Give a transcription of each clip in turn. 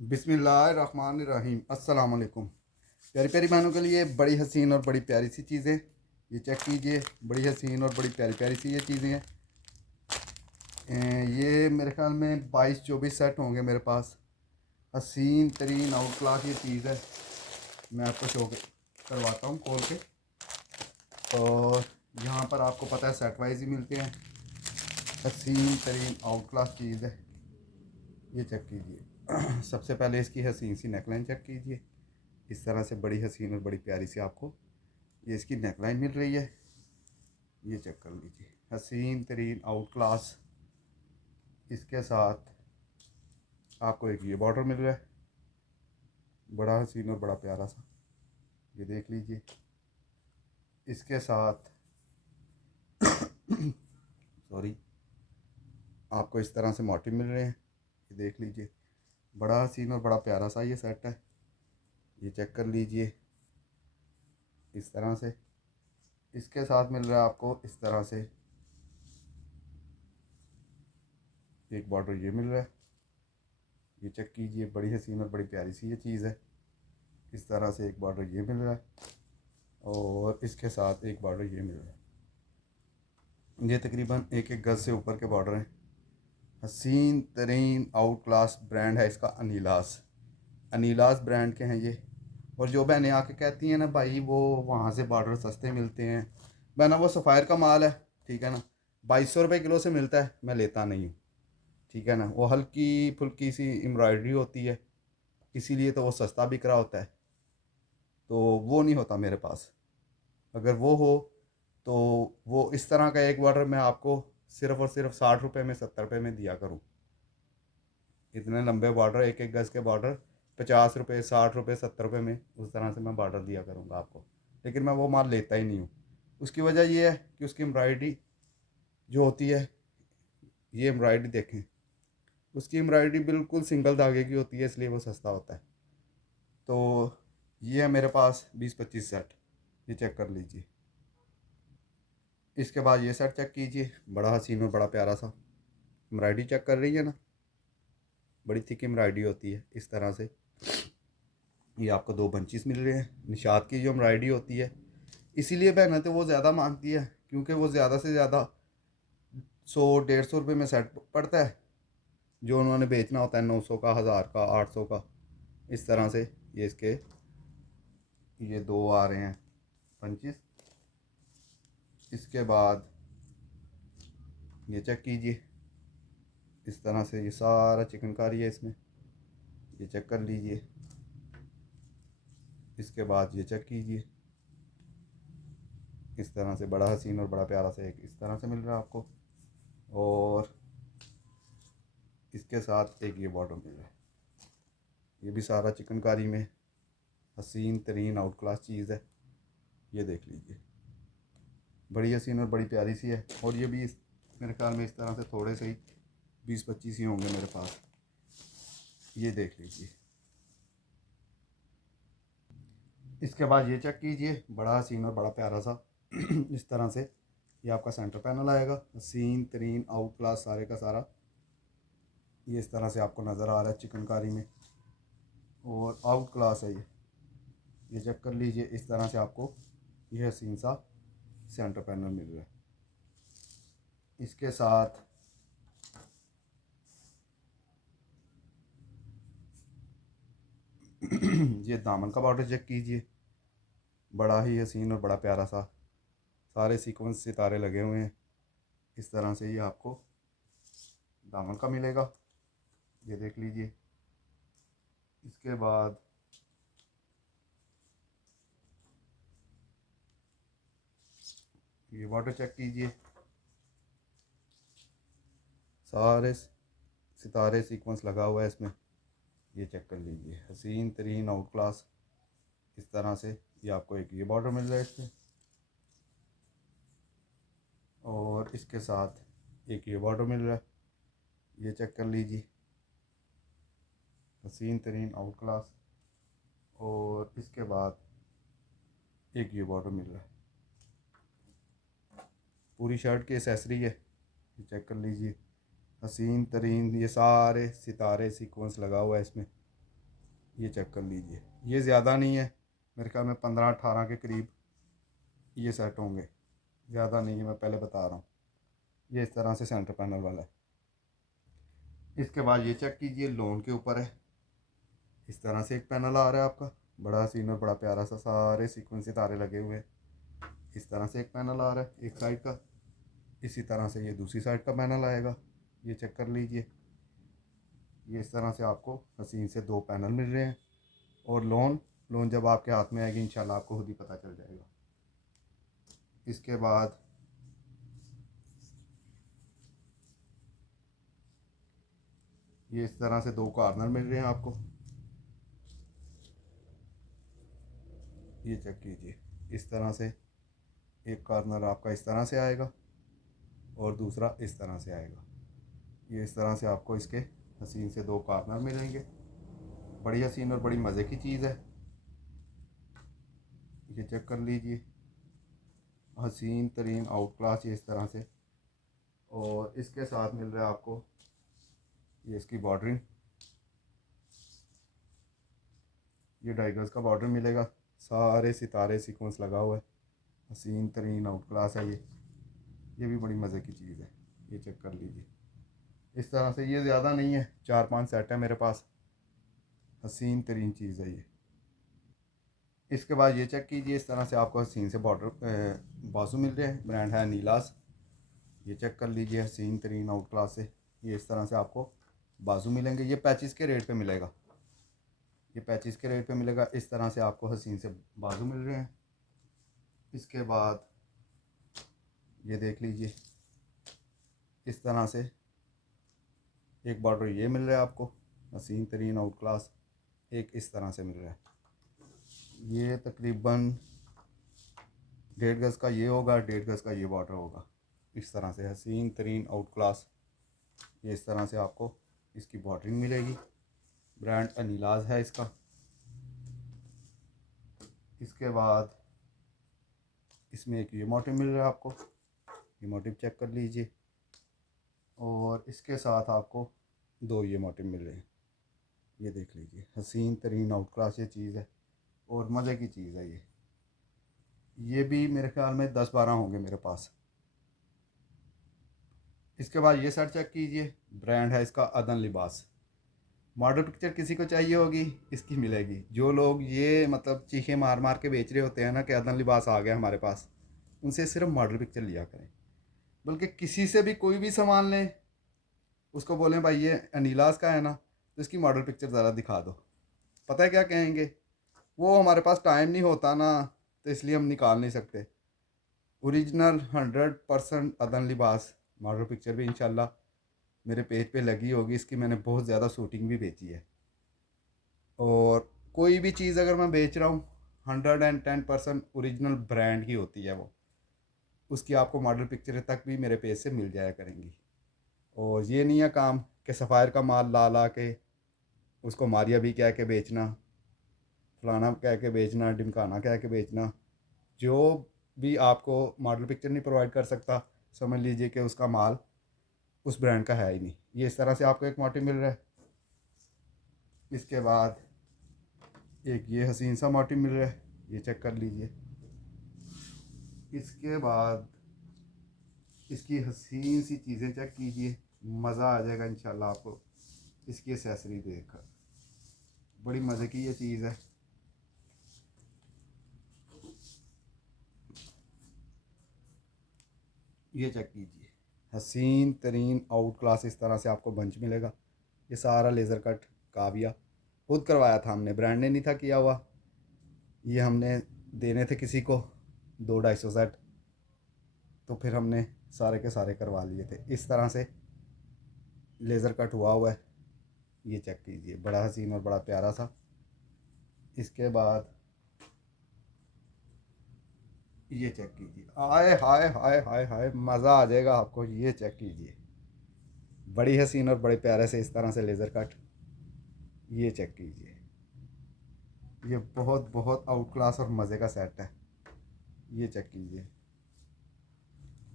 बिस्मिल्लाहिर्रहमानिर्रहीम। अस्सलाम वालेकुम। प्यारी प्यारी बहनों के लिए बड़ी हसीन और बड़ी प्यारी सी चीज़ें, ये चेक कीजिए। बड़ी हसीन और बड़ी प्यारी प्यारी सी ये चीज़ें हैं। ये मेरे ख्याल में 22-24 सेट होंगे मेरे पास। हसीन तरीन आउट क्लास ये चीज़ है। मैं आपको शो करवाता हूँ खोल के। और यहाँ पर आपको पता है सेट वाइज ही मिलते हैं। हसीन तरीन आउट क्लास चीज़ है, ये चेक कीजिए। सबसे पहले इसकी हसीन सी नेकलाइन चेक कीजिए। इस तरह से बड़ी हसीन और बड़ी प्यारी सी आपको ये इसकी नेकलाइन मिल रही है। ये चेक कर लीजिए, हसीन तरीन आउट क्लास। इसके साथ आपको एक ये बॉर्डर मिल रहा है, बड़ा हसीन और बड़ा प्यारा सा, ये देख लीजिए। इसके साथ सॉरी, आपको इस तरह से मोटिव मिल रहे हैं, ये देख लीजिए। बड़ा हसीन और बड़ा प्यारा सा ये सेट है, ये चेक कर लीजिए। इस तरह से इसके साथ मिल रहा है आपको इस तरह से एक बॉर्डर ये मिल रहा है, ये चेक कीजिए। बड़ी हसीन और बड़ी प्यारी सी ये चीज़ है। इस तरह से एक बॉर्डर ये मिल रहा है और इसके साथ एक बॉर्डर ये मिल रहा है। ये तकरीबन एक एक गज से ऊपर के बॉर्डर हैं। हसीन तरीन आउट क्लास ब्रांड है इसका, अनीलास। अनीलास ब्रांड के हैं ये। और जो बहनें आके कहती हैं ना भाई वो वहाँ से बॉर्डर सस्ते मिलते हैं, बहना वो सफ़ायर का माल है, ठीक है ना। 2200 रुपये किलो से मिलता है, मैं लेता नहीं हूँ, ठीक है ना। वो हल्की फुल्की सी एम्ब्रॉयडरी होती है, इसीलिए तो वो सस्ता बिक रहा होता है। तो वो नहीं होता मेरे पास। अगर वो हो तो वो इस तरह का एक बॉर्डर मैं आपको सिर्फ़ और सिर्फ 60 रुपये में 70 रुपये में दिया करूँ। इतने लंबे बॉर्डर, एक एक गज़ के बॉर्डर 50 रुपये 60 रुपये 70 रुपये में, उस तरह से मैं बॉर्डर दिया करूँगा आपको। लेकिन मैं वो माल लेता ही नहीं हूँ। उसकी वजह ये है कि उसकी एम्ब्रॉयडरी जो होती है, ये एम्ब्रॉयडरी देखें, उसकी एम्ब्रॉयडरी बिल्कुल सिंगल धागे की होती है, इसलिए वो सस्ता होता है। तो ये है मेरे पास 20-25 सेट, ये चेक कर लीजिए। इसके बाद ये सेट चेक कीजिए, बड़ा हसीन और बड़ा प्यारा सा। एम्ब्रॉयडरी चेक कर रही है ना, बड़ी थिक एम्ब्रॉयडरी होती है इस तरह से। ये आपको 2 बंचेस मिल रहे हैं। निशात की जो एम्ब्रॉयडरी होती है, इसीलिए बहनें तो वो ज़्यादा मांगती है, क्योंकि वो ज़्यादा से ज़्यादा 100-150 रुपये में सेट पड़ता है। जो उन्होंने बेचना होता है 900 का, 1000 का, 800 का, इस तरह से। ये इसके ये 2 आ रहे हैं पंचेस। इसके बाद ये चेक कीजिए, इस तरह से ये सारा चिकनकारी है इसमें, ये चेक कर लीजिए। इसके बाद ये चेक कीजिए, इस तरह से बड़ा हसीन और बड़ा प्यारा सा एक इस तरह से मिल रहा है आपको। और इसके साथ एक ये बॉटम मिल रहा है, ये भी सारा चिकनकारी में हसीन तरीन आउट क्लास चीज़ है, ये देख लीजिए। बड़ी हसीन और बड़ी प्यारी सी है। और ये भी मेरे ख्याल में इस तरह से थोड़े से ही 20-25 ही होंगे मेरे पास, ये देख लीजिए। इसके बाद ये चेक कीजिए, बड़ा हसीन और बड़ा प्यारा सा इस तरह से ये आपका सेंटर पैनल आएगा, हसीन तरीन आउट क्लास सारे का सारा। ये इस तरह से आपको नज़र आ रहा है चिकनकारी में, और आउट क्लास है ये चेक कर लीजिए। इस तरह से आपको ये हसीन सा सेंटर पैनल मिल रहा है। इसके साथ ये दामन का बॉर्डर चेक कीजिए, बड़ा ही हसीन और बड़ा प्यारा सा, सारे सीक्वेंस सितारे लगे हुए हैं। इस तरह से ये आपको दामन का मिलेगा, ये देख लीजिए। इसके बाद ये बॉर्डर चेक कीजिए, सारे सितारे सीक्वेंस लगा हुआ है इसमें, ये चेक कर लीजिए। हसीन तरीन आउट क्लास इस तरह से ये आपको एक ये बॉर्डर मिल रहा है इसमें, और इसके साथ एक ये बॉर्डर मिल रहा है, ये चेक कर लीजिए। हसीन तरीन आउट क्लास, और इसके बाद एक ये बॉर्डर मिल रहा है। पूरी शर्ट की एसेसरी है, ये चेक कर लीजिए। हसीन तरीन ये सारे सितारे सीक्वेंस लगा हुआ है इसमें, ये चेक कर लीजिए, ये ज़्यादा नहीं है, मेरे ख्याल में 15-18 के करीब ये सेट होंगे, ज़्यादा नहीं है, मैं पहले बता रहा हूँ। ये इस तरह से सेंटर पैनल वाला है। इसके बाद ये चेक कीजिए, लोन के ऊपर है, इस तरह से एक पैनल आ रहा है आपका, बड़ा सीन और बड़ा प्यारा सा, सारे सीक्वेंस सितारे लगे हुए हैं। इस तरह से एक पैनल आ रहा है एक साइड का, इसी तरह से ये दूसरी साइड का पैनल आएगा। ये चेक कर लीजिए, ये इस तरह से आपको हसीन से 2 पैनल मिल रहे हैं। और लोन लोन जब आपके हाथ में आएगी इंशाल्लाह आपको खुद ही पता चल जाएगा। इसके बाद ये इस तरह से 2 कॉर्नर मिल रहे हैं आपको, ये चेक कीजिए, इस तरह से एक कॉर्नर आपका इस तरह से आएगा और दूसरा इस तरह से आएगा। ये इस तरह से आपको इसके हसीन से 2 कॉर्नर मिलेंगे। बड़ी हसीन और बड़ी मज़े की चीज़ है, ये चेक कर लीजिए, हसीन तरीन आउट क्लास ये इस तरह से। और इसके साथ मिल रहा है आपको ये इसकी बॉर्डरिंग, ये 2.5 गज का बॉर्डर मिलेगा, सारे सितारे सीक्वेंस लगा हुआ है, हसीन तरीन आउट क्लास है ये भी बड़ी मज़े की चीज़ है। ये चेक कर लीजिए, इस तरह से, ये ज़्यादा नहीं है, 4-5 सेट है मेरे पास, हसीन तरीन चीज़ है ये। इसके बाद ये चेक कीजिए, इस तरह से आपको हसीन से बॉर्डर बाजू मिल रहे हैं, ब्रांड है नीलास। ये चेक कर लीजिए, हसीन तरीन आउट क्लास से ये इस तरह से आपको बाजू मिलेंगे। ये पैचिस के रेट पे मिलेगा, ये पैचिस के रेट पे मिलेगा। इस तरह से आपको हसीन से बाजू मिल रहे हैं। इसके बाद ये देख लीजिए, इस तरह से एक बॉर्डर ये मिल रहा है आपको, हसीन तरीन आउट क्लास, एक इस तरह से मिल रहा है। ये तकरीबन 1.5 गज़ का ये होगा, 1.5 गज़ का ये बॉर्डर होगा। इस तरह से हसीन तरीन आउट क्लास, ये इस तरह से आपको इसकी बॉर्डरिंग मिलेगी। ब्रांड अनीलाज है इसका। इसके बाद इसमें एक ये मोटिव मिल रहा है आपको, ये मोटिव चेक कर लीजिए। और इसके साथ आपको 2 ये मोटिव मिल रहे हैं, ये देख लीजिए, हसीन तरीन आउट क्लास ये चीज़ है और मज़े की चीज़ है ये भी मेरे ख्याल में 10-12 होंगे मेरे पास। इसके बाद ये सेट चेक कीजिए, ब्रांड है इसका अदन लिबास। मॉडल पिक्चर किसी को चाहिए होगी इसकी मिलेगी। जो लोग ये मतलब चीखे मार मार के बेच रहे होते हैं ना कि अदन लिबास आ गया हमारे पास, उनसे सिर्फ मॉडल पिक्चर लिया करें। बल्कि किसी से भी कोई भी सामान लें, उसको बोलें भाई ये अनीलास का है ना, तो इसकी मॉडल पिक्चर ज़रा दिखा दो। पता है क्या कहेंगे, वो हमारे पास टाइम नहीं होता ना, तो इसलिए हम निकाल नहीं सकते। ओरिजिनल 100% अदन लिबास मॉडल पिक्चर भी इंशाल्लाह मेरे पेज पे लगी होगी, इसकी मैंने बहुत ज़्यादा शूटिंग भी बेची है। और कोई भी चीज़ अगर मैं बेच रहा हूँ 110% ओरिजिनल ब्रांड की होती है वो, उसकी आपको मॉडल पिक्चर तक भी मेरे पेज से मिल जाया करेंगी। और ये नहीं है काम कि सफ़ायर का माल ला ला के उसको मारिया भी कह के बेचना, फलाना कह के बेचना, ढिमकाना कह के बेचना। जो भी आपको मॉडल पिक्चर नहीं प्रोवाइड कर सकता, समझ लीजिए कि उसका माल उस ब्रांड का है ही नहीं। ये इस तरह से आपको एक मोटिव मिल रहा है। इसके बाद एक ये हसीन सा मोटिव मिल रहा है, ये चेक कर लीजिए। इसके बाद इसकी हसीन सी चीज़ें चेक कीजिए, मज़ा आ जाएगा इंशाल्लाह आपको इसकी एसेसरी देखकर। बड़ी मज़े की ये चीज़ है। ये चेक कीजिए, हसीन तरीन आउट क्लास इस तरह से आपको बंच मिलेगा। ये सारा लेज़र कट काविया खुद करवाया था हमने, ब्रांड ने नहीं था किया हुआ। ये हमने देने थे किसी को 200-250 सेट, तो फिर हमने सारे के सारे करवा लिए थे। इस तरह से लेज़र कट हुआ हुआ है, ये चेक कीजिए, बड़ा हसीन और बड़ा प्यारा सा। इसके बाद ये चेक कीजिए, आए हाय हाय हाय हाय, मज़ा आ जाएगा आपको। ये चेक कीजिए, बड़ी हसीन और बड़े प्यारे से इस तरह से लेज़र कट, ये चेक कीजिए, ये बहुत बहुत आउट क्लास और मज़े का सेट है। ये चेक कीजिए।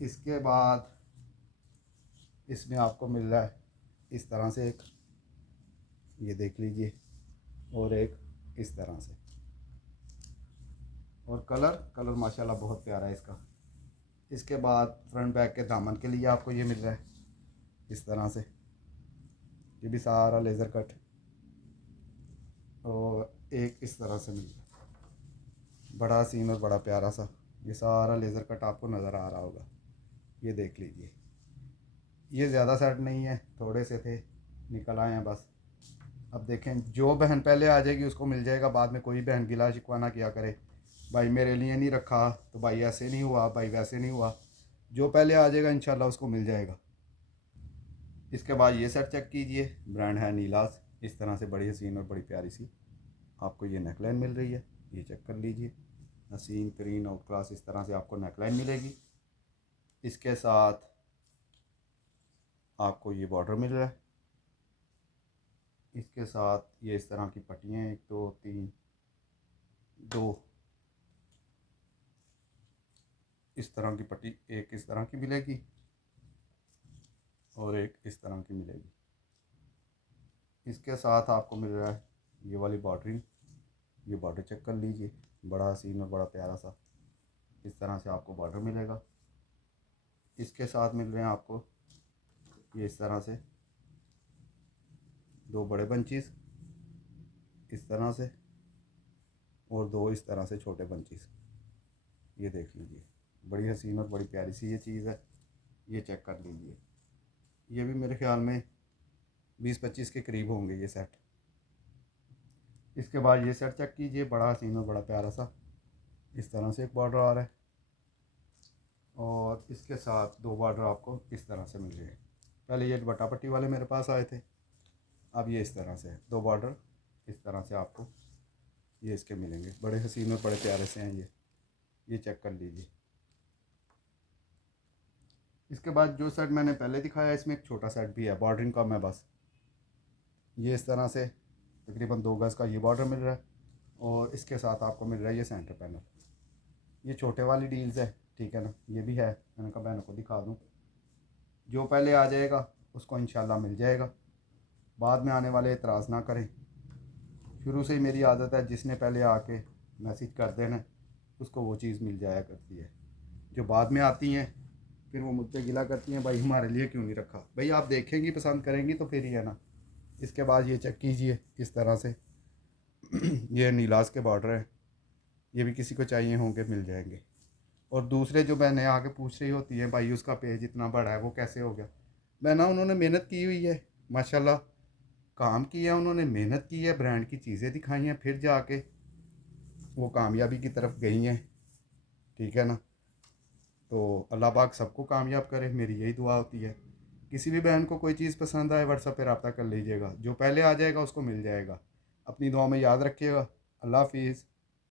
इसके बाद इसमें आपको मिल रहा है इस तरह से एक, ये देख लीजिए, और एक इस तरह से। और कलर कलर माशाल्लाह बहुत प्यारा है इसका। इसके बाद फ्रंट बैक के दामन के लिए आपको ये मिल रहा है इस तरह से, ये भी सारा लेज़र कट। और एक इस तरह से मिल रहा है बड़ा सीन और बड़ा प्यारा सा, ये सारा लेज़र कट आपको नज़र आ रहा होगा। ये देख लीजिए, ये ज़्यादा सेट नहीं है, थोड़े से थे, निकल आए हैं बस। अब देखें, जो बहन पहले आ जाएगी उसको मिल जाएगा, बाद में कोई बहन गिला शिकवा ना किया करे, भाई मेरे लिए नहीं रखा, तो भाई ऐसे नहीं हुआ, भाई वैसे नहीं हुआ। जो पहले आ जाएगा इंशाल्लाह उसको मिल जाएगा। इसके बाद ये सेट चेक कीजिए, ब्रांड है नीलास। इस तरह से बड़ी हसीन और बड़ी प्यारी सी आपको ये नेकलाइन मिल रही है, ये चेक कर लीजिए। हसीन तरीन और क्लास इस तरह से आपको नेकलाइन मिलेगी। इसके साथ आपको ये बॉर्डर मिल रहा है, इसके साथ ये इस तरह की पट्टियाँ, 1 2 3 2 इस तरह की पट्टी, एक इस तरह की मिलेगी और एक इस तरह की मिलेगी। इसके साथ आपको मिल रहा है ये वाली बॉर्डरिंग, ये बॉर्डर चेक कर लीजिए, बड़ा हसीन और बड़ा प्यारा सा इस तरह से आपको बॉर्डर मिलेगा। इसके साथ मिल रहे हैं आपको ये इस तरह से 2 बड़े बंचेस इस तरह से, और 2 इस तरह से छोटे बंचेस। ये देख लीजिए, बड़ी हसीन और बड़ी प्यारी सी ये चीज़ है, ये चेक कर लीजिए। ये भी मेरे ख्याल में 20-25 के करीब होंगे ये सेट। इसके बाद ये सेट चेक कीजिए, बड़ा हसीन और बड़ा प्यारा सा इस तरह से एक बॉर्डर आ रहा है, और इसके साथ 2 बॉर्डर आपको इस तरह से मिल रहे हैं। पहले ये दुपट्टा पट्टी वाले मेरे पास आए थे, अब ये इस तरह से 2 बॉर्डर इस तरह से आपको ये इसके मिलेंगे, बड़े हसीन और बड़े प्यारे से हैं ये चेक कर लीजिए। इसके बाद जो सेट मैंने पहले दिखाया, इसमें एक छोटा सेट भी है बॉर्डरिंग का, मैं बस ये इस तरह से तकरीबन 2 गज़ का ये बॉर्डर मिल रहा है, और इसके साथ आपको मिल रहा है ये सेंटर पैनल। ये छोटे वाली डील्स है, ठीक है ना, ये भी है, मैंने कहा बहनों को दिखा दूँ। जो पहले आ जाएगा उसको इंशाल्लाह मिल जाएगा, बाद में आने वाले एतराज़ ना करें। शुरू से ही मेरी आदत है, जिसने पहले आके मैसेज कर देना उसको वो चीज़ मिल जाया करती है। जो बाद में आती हैं फिर वो मुझसे गिला करती हैं, भाई हमारे लिए क्यों नहीं रखा। भाई आप देखेंगी, पसंद करेंगी तो फिर ही है ना। इसके बाद ये चेक कीजिए इस तरह से ये नीलास के बॉर्डर है, ये भी किसी को चाहिए होंगे मिल जाएंगे। और दूसरे जो बहनें आके पूछ रही होती हैं, भाई उसका पेज इतना बड़ा है वो कैसे हो गया, मैं ना, उन्होंने मेहनत की हुई है माशाल्लाह, काम किया उन्होंने, मेहनत की है, ब्रांड की चीज़ें दिखाई हैं, फिर जाके वो कामयाबी की तरफ गई हैं, ठीक है ना। तो अल्लाह पाक सबको कामयाब करे, मेरी यही दुआ होती है। किसी भी बहन को कोई चीज़ पसंद आए व्हाट्सएप पे रब्ता कर लीजिएगा, जो पहले आ जाएगा उसको मिल जाएगा। अपनी दुआ में याद रखिएगा। अल्लाह हाफिज़।